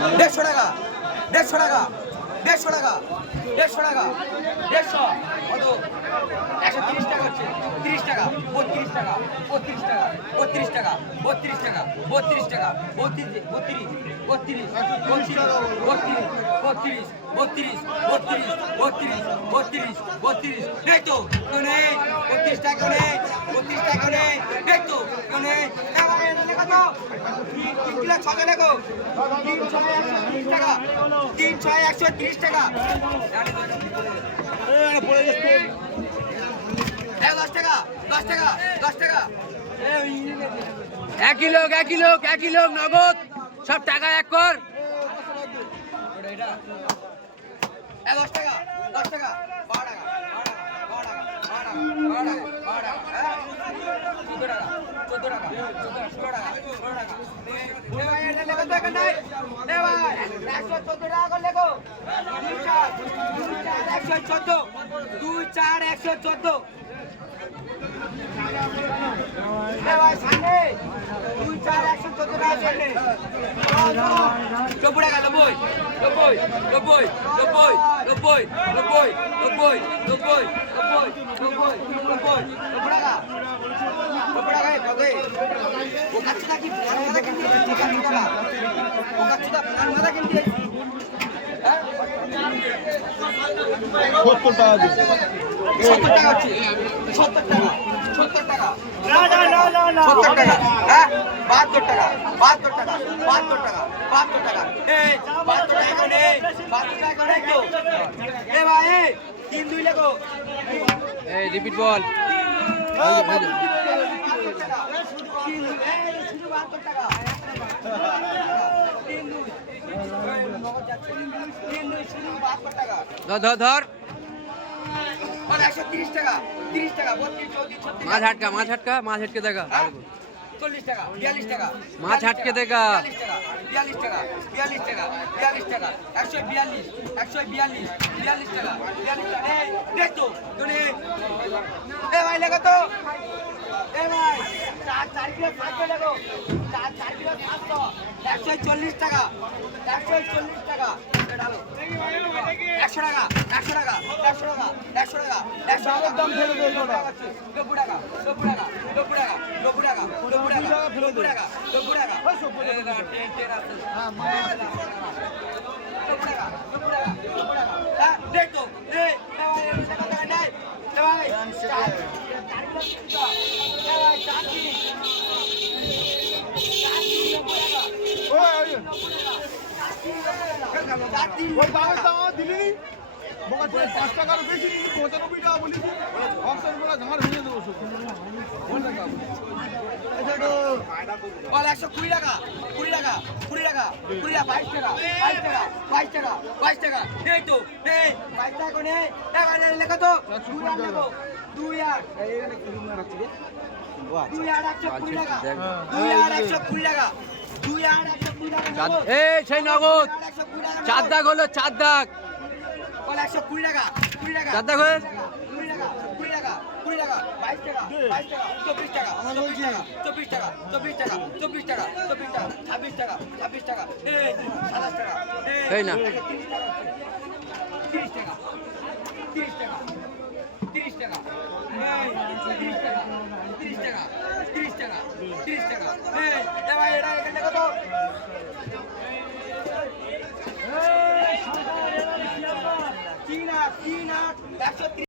150 টাকা 150 টাকা 150 টাকা 150 টাকা 150 কত 130 টাকা হচ্ছে 30 টাকা 32 টাকা 32 টাকা 32 টাকা 32 টাকা 32 টাকা 32 32 32 এই তো নেই 32 টাকা নেই 32 টাকা নেই এই তো নেই কত 3 কিলো 6 টাকা 3 6 130 টাকা 3 6 130 টাকা পড়ে যাচ্ছে 10 টাকা 10 টাকা 10 টাকা একই লোক নগদ সব টাকা এক কর 10 টাকা 10 টাকা 12 টাকা 14 টাকা 16 টাকা 114 টাকা লেখো 2 4 114 রিপিট বল ধর 130 টাকা 30 টাকা 32 মাছ হাটকে দেখা 40 টাকা 42 টাকা মাছ হাটকে দেখা 42 টাকা 42 টাকা 42 টাকা 142 142 42 টাকা 42 টাকা এই দেখ তো তুমি এ ভাই লাগো তো এ ভাই 4 কিলো 700 লাগো 4 কিলো 700 140 টাকা 140 টাকা ঢালো 100 টাকা 100 টাকা 100 টাকা 100 টাকা 100 টাকা দাম ফেলে দে 90 টাকা 90 টাকা 90 টাকা 90 টাকা 90 টাকা 90 টাকা 90 টাকা 90 টাকা হ্যাঁ মানে 90 টাকা 90 টাকা 90 টাকা হ্যাঁ দেখ তো এই টাকা নাই ভাই 4 কিলো ভাই 4 কিলো ওই দামের দাম দিলি বোকা 5 টাকার বেশি নিলি 95 টাকা বলিস অপশন গুলো ঘাড় ভেঙে দেবো শুধু বল 120 টাকা 20 টাকা 20 টাকা 20 টাকা 22 টাকা 22 টাকা 22 টাকা 22 টাকা এই তো এই 22 টাকা কোনে এবারে লেখো তো 2 আর লেখো 2 আর এইখানে কি রুম রাখছি রে 2 আর 120 টাকা 2 আর 120 টাকা 2 আর 120 টাকা এই সেই নগদ 4 দাগ হলো 4 দাগ বল 120 টাকা 20 টাকা 4 দাগ হয়ে 20 টাকা 20 টাকা 20 টাকা 22 টাকা 22 টাকা 24 টাকা 24 টাকা 24 টাকা 24 টাকা 24 টাকা 26 টাকা 26 টাকা এই 27 টাকা এই না 30 টাকা 30 টাকা 30 টাকা 30 টাকা 30 টাকা 30 টাকা 30 টাকা এই এ ভাই এটা এখানে কত এই 130